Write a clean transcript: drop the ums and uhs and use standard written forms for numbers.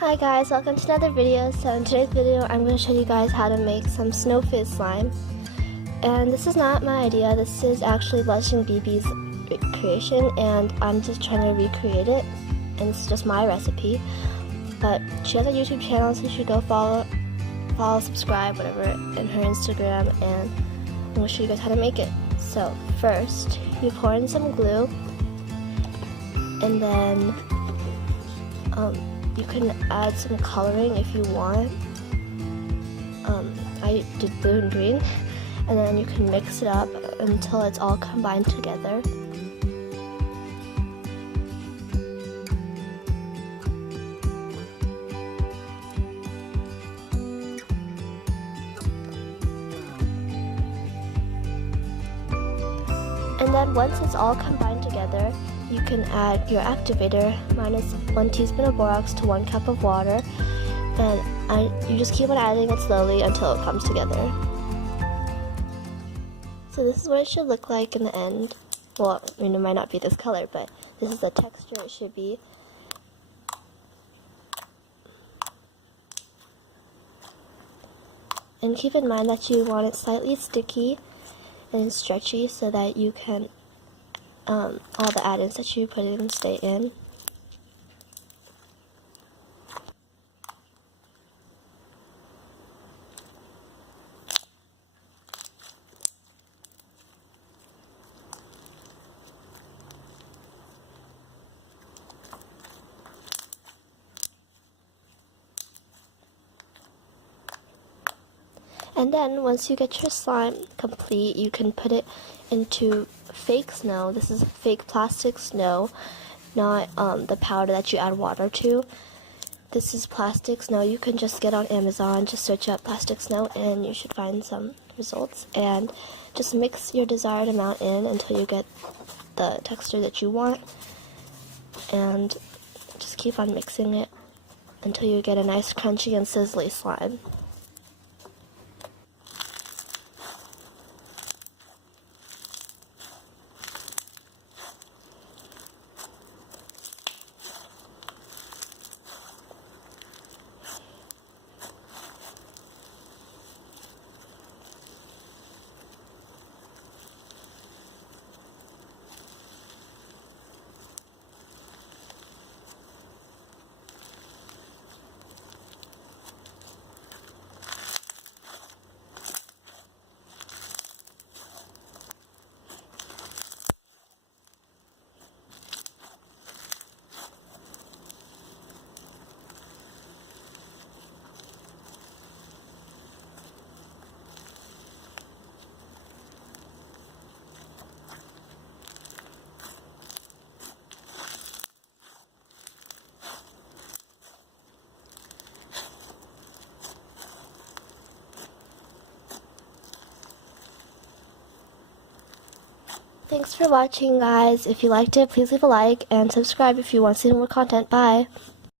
Hi guys, welcome to another video. So in today's video I'm going to show you guys how to make some Snow Fizz slime. And this is not my idea, this is actually BlushingBB's creation and I'm just trying to recreate it. And this is just my recipe. But she has a YouTube channel, so you should go follow, subscribe, whatever, in her Instagram, and I'm going to show you guys how to make it. So first, you pour in some glue, and then you can add some coloring if you want. I did blue and green, and then you can mix it up until it's all combined together. And then once it's all combined together, you can add your activator minus 1 teaspoon of borax to 1 cup of water, and you just keep on adding it slowly until it comes together. So this is what it should look like in the end. Well, I mean, it might not be this color, but this is the texture it should be. And keep in mind that you want it slightly sticky and stretchy so that you can all the add-ins that you put in stay in. And then once you get your slime complete, you can put it into fake snow. This is fake plastic snow, not the powder that you add water to. This is plastic snow. You can just get on Amazon, just search up plastic snow, and you should find some results. And just mix your desired amount in until you get the texture that you want. And just keep on mixing it until you get a nice crunchy and sizzly slime. Thanks for watching, guys. If you liked it, please leave a like and subscribe if you want to see more content. Bye!